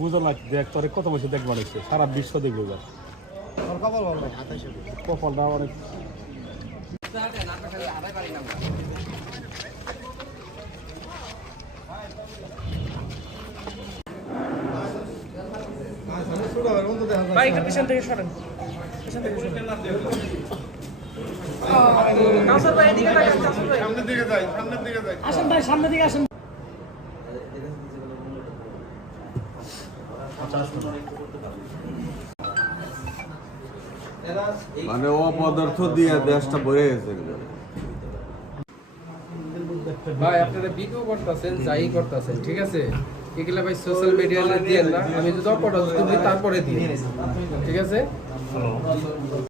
বুঝা লাগছে দেখ তোর কত বছর দেখবার হচ্ছে সারা বিশ্ব দেখবে কপালটা অনেক পিছন থেকে সরেন সামনের দিকে যাই আসেন ভাই সামনের দিকে আসেন মানে অপদার্থ দিয়ে দেশটা ভরে গেছে ভাই আপনারা ভিডিও করতেছেন যাই করতেছেন ঠিক আছে এগুলা ভাই সোশ্যাল মিডিয়াতে দিয়ে না আমি যদি অপরাধ তারপরে দিই ঠিক আছে